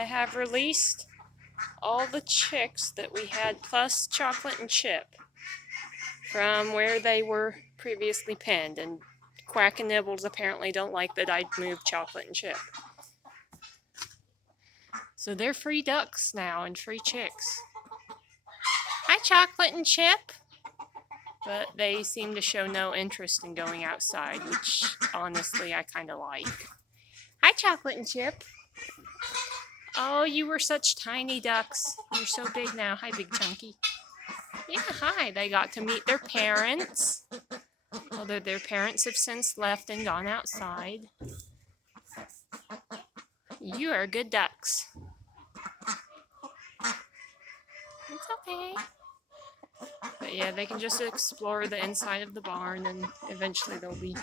I have released all the chicks that we had, plus Chocolate and Chip, from where they were previously penned, and Quack and Nibbles apparently don't like that I'd moved Chocolate and Chip. So they're free ducks now and free chicks. Hi, Chocolate and Chip! But they seem to show no interest in going outside, which honestly I kind of like. Hi, Chocolate and Chip! Oh, you were such tiny ducks. You're so big now. Hi, Big Chunky. Yeah, hi. They got to meet their parents, although their parents have since left and gone outside. You are good ducks. It's okay. But yeah, they can just explore the inside of the barn, and eventually they'll be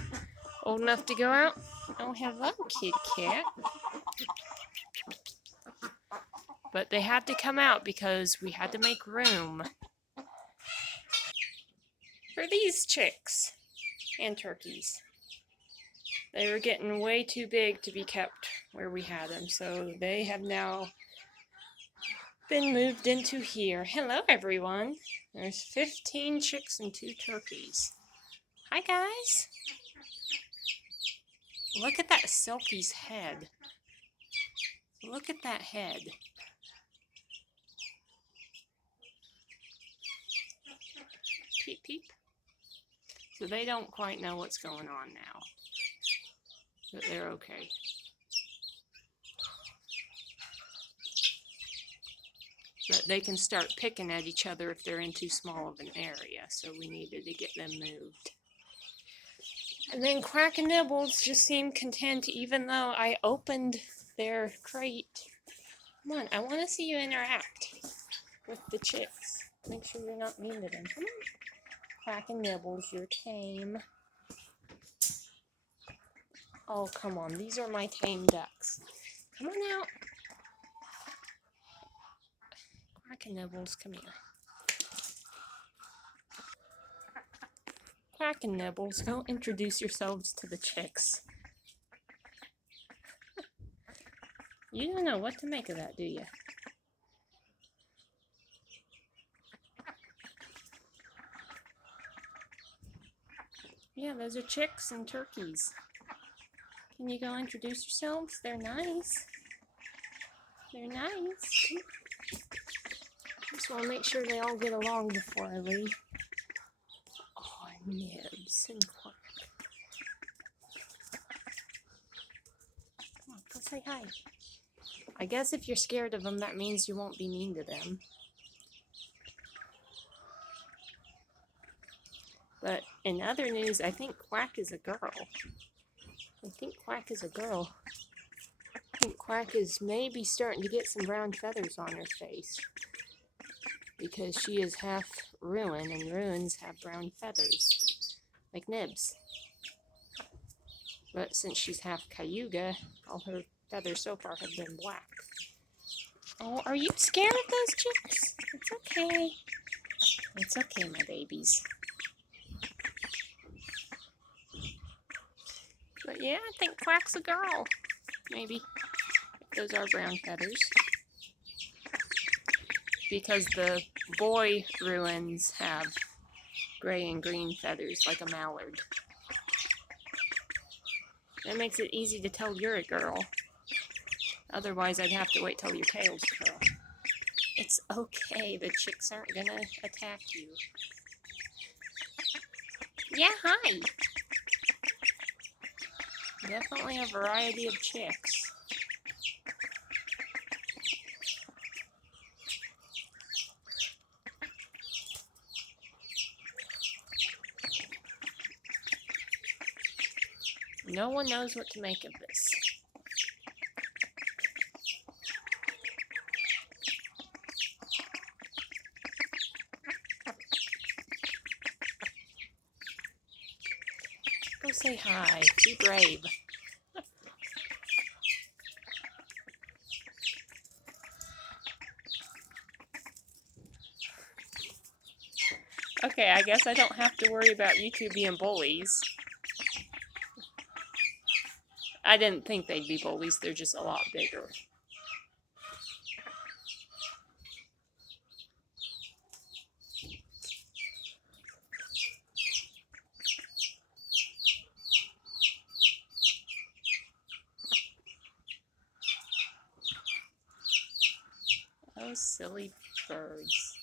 old enough to go out. Oh, hello, Kit Kat. But they had to come out because we had to make room for these chicks and turkeys. They were getting way too big to be kept where we had them, so they have now been moved into here. Hello, everyone. There's 15 chicks and 2 turkeys. Hi, guys. Look at that Silky's head. Look at that head. Peep, peep. So they don't quite know what's going on now, but they're okay. But they can start picking at each other if they're in too small of an area, so we needed to get them moved. And then Quack and Nibbles just seemed content even though I opened their crate. Come on, I want to see you interact with the chicks. Make sure you're not mean to them. Come on. Quack and Nibbles, you're tame. Oh, come on. These are my tame ducks. Come on out. Quack and Nibbles, come here. Quack and Nibbles, go introduce yourselves to the chicks. You don't know what to make of that, do you? Yeah, those are chicks and turkeys. Can you go introduce yourselves? They're nice. They're nice. Just want to make sure they all get along before I leave. Oh, Nibs and Quack. Come on, go say hi. I guess if you're scared of them, that means you won't be mean to them. But in other news, I think Quack is a girl. I think Quack is a girl. I think Quack is maybe starting to get some brown feathers on her face, because she is half Ruin, and Ruins have brown feathers, like Nibs. But since she's half Cayuga, all her feathers so far have been black. Oh, are you scared of those chicks? It's okay. It's okay, my babies. But yeah, I think Quack's a girl. Maybe. Those are brown feathers. Because the boy Ruins have gray and green feathers like a mallard. That makes it easy to tell you're a girl. Otherwise, I'd have to wait till your tail's curl. It's okay, the chicks aren't gonna attack you. Yeah, hi! Definitely a variety of chicks. No one knows what to make of this. Go say hi. Be brave. Okay, I guess I don't have to worry about you two being bullies. I didn't think they'd be bullies, they're just a lot bigger. Those silly birds.